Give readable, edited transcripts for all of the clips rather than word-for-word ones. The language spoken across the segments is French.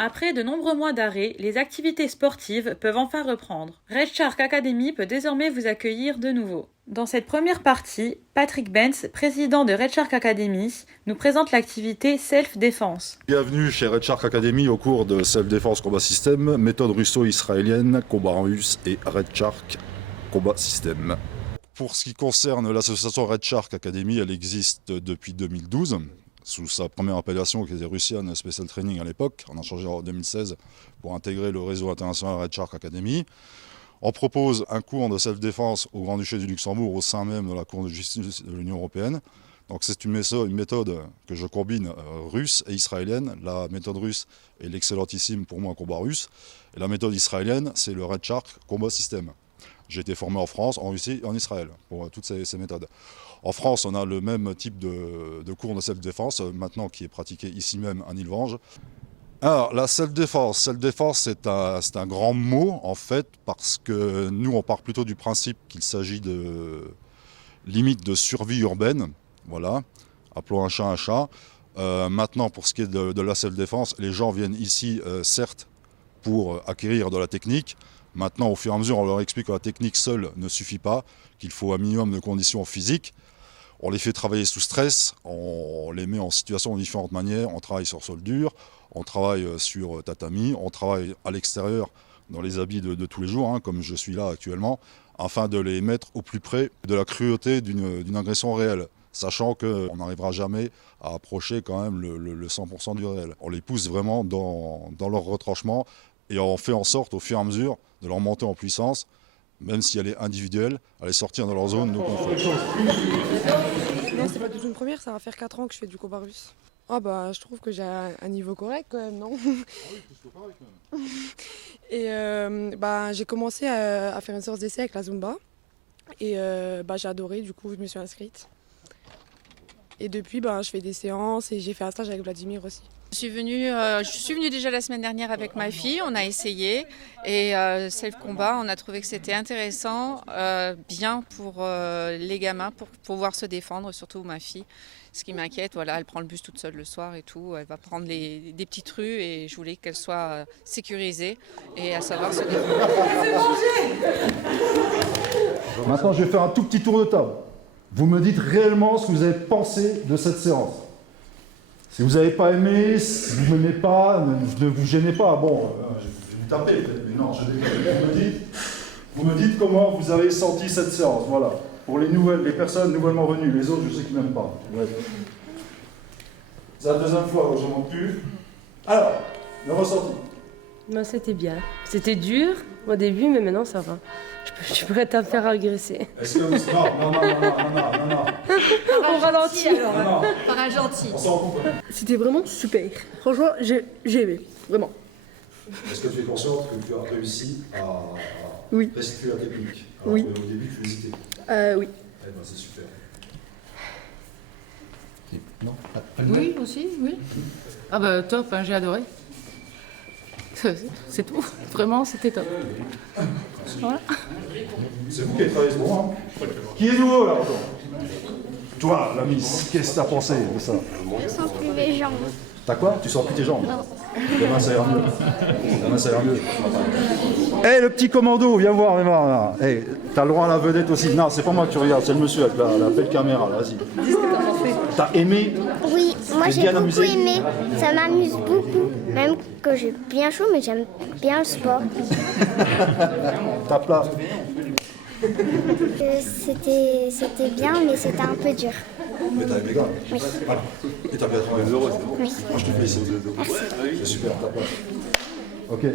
Après de nombreux mois d'arrêt, les activités sportives peuvent enfin reprendre. Red Shark Academy peut désormais vous accueillir de nouveau. Dans cette première partie, Patrick Benz, président de Red Shark Academy, nous présente l'activité Self-Défense. Bienvenue chez Red Shark Academy au cours de Self-Défense Combat System, méthode russo-israélienne, combat russe et Red Shark Combat System. Pour ce qui concerne l'association Red Shark Academy, elle existe depuis 2012. Sous sa première appellation qui était Russian Special Training à l'époque. On a changé en 2016 pour intégrer le réseau international Red Shark Academy. On propose un cours de self-défense au Grand-Duché du Luxembourg au sein même de la Cour de justice de l'Union européenne. Donc c'est une méthode que je combine russe et israélienne. La méthode russe est l'excellentissime pour moi en combat russe. Et la méthode israélienne, c'est le Red Shark Combat System. J'ai été formé en France, en Russie et en Israël pour toutes ces méthodes. En France, on a le même type de cours de self-défense, maintenant qui est pratiqué ici même à Nilvange. Alors, la self-défense, c'est un grand mot, en fait, parce que nous, on part plutôt du principe qu'il s'agit de limite de survie urbaine. Voilà, appelons un chat un chat. Maintenant, pour ce qui est de la self-défense, les gens viennent ici, certes, pour acquérir de la technique. Maintenant, au fur et à mesure, on leur explique que la technique seule ne suffit pas, qu'il faut un minimum de conditions physiques. On les fait travailler sous stress, on les met en situation de différentes manières. On travaille sur sol dur, on travaille sur tatami, on travaille à l'extérieur dans les habits de tous les jours, hein, comme je suis là actuellement, afin de les mettre au plus près de la cruauté d'une agression réelle, sachant qu'on n'arrivera jamais à approcher quand même le 100% du réel. On les pousse vraiment dans leur retranchement et on fait en sorte au fur et à mesure de leur monter en puissance, même si elle est individuelle, à les sortir de leur zone de confort. Non, c'est pas du tout une première, ça va faire 4 ans que je fais du combat russe. Ah bah je trouve que j'ai un niveau correct quand même, non? Ah oui, plus que pareil quand même. Et j'ai commencé à faire une séance d'essai avec la Zumba. Et j'ai adoré, du coup je me suis inscrite. Et depuis je fais des séances et j'ai fait un stage avec Vladimir aussi. Je suis venue déjà la semaine dernière avec ma fille, on a essayé et self-combat, on a trouvé que c'était intéressant, bien pour les gamins, pour pouvoir se défendre, surtout ma fille. Ce qui m'inquiète, voilà, elle prend le bus toute seule le soir et tout, elle va prendre des petites rues et je voulais qu'elle soit sécurisée et à savoir se défendre. Maintenant, je vais faire un tout petit tour de table. Vous me dites réellement ce que vous avez pensé de cette séance. Si vous n'avez pas aimé, si vous n'aimez pas, ne vous gênez pas. Bon, je vais vous taper peut-être, mais non, je déconne. Vous me dites comment vous avez senti cette séance. Voilà. Pour les personnes nouvellement venues, les autres, je sais qu'ils n'aiment pas. Ouais. C'est la deuxième fois que je n'en plus. Alors, le ressenti. Ben, c'était bien. C'était dur au début, mais maintenant ça va. Je suis prête à me faire agresser. Est-ce que vous... Non. On ralentit alors. Non. Par un gentil. On s'en rend compte. C'était vraiment super. Franchement, j'ai aimé. Vraiment. Est-ce que tu es consciente que tu as réussi à Oui. restituer la technique? Oui. Au début, tu hésitais. Oui. Eh ben, c'est super. Non, Oui, aussi, oui. Ah bah top, hein, j'ai adoré. C'est tout. Vraiment, c'était top. Voilà. C'est vous qui avez travaillé ce moment, hein? Qui est nouveau là encore? Toi, la Miss, qu'est-ce que t'as pensé de ça? Je sens plus mes jambes. T'as quoi? Tu sens plus tes jambes? Demain ça ira mieux. Demain ça ira mieux. Eh, le petit commando, viens voir, viens voir. Là. Hey, t'as le droit à la vedette aussi. Non, c'est pas moi que tu regardes, c'est le monsieur avec la belle caméra, là, vas-y. T'as aimé? Oui, moi j'ai bien beaucoup amusé? aimé. Ça m'amuse beaucoup. Même que j'ai bien chaud, mais j'aime bien le sport. Tape là. C'était bien, mais c'était un peu dur. Mais t'as aimé grave? Oui. Voilà. Et t'as bien travaillé. Moi Oui. je te félicite. C'est super, tape là. Ok.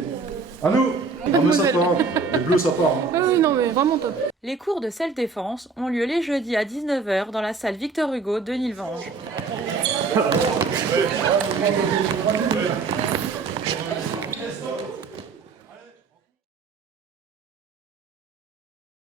À nous! Non, ça part. Les bleus, ça part. Hein. Oui, non, mais vraiment top. Les cours de self-défense ont lieu les jeudis à 19h dans la salle Victor Hugo de Nilvange.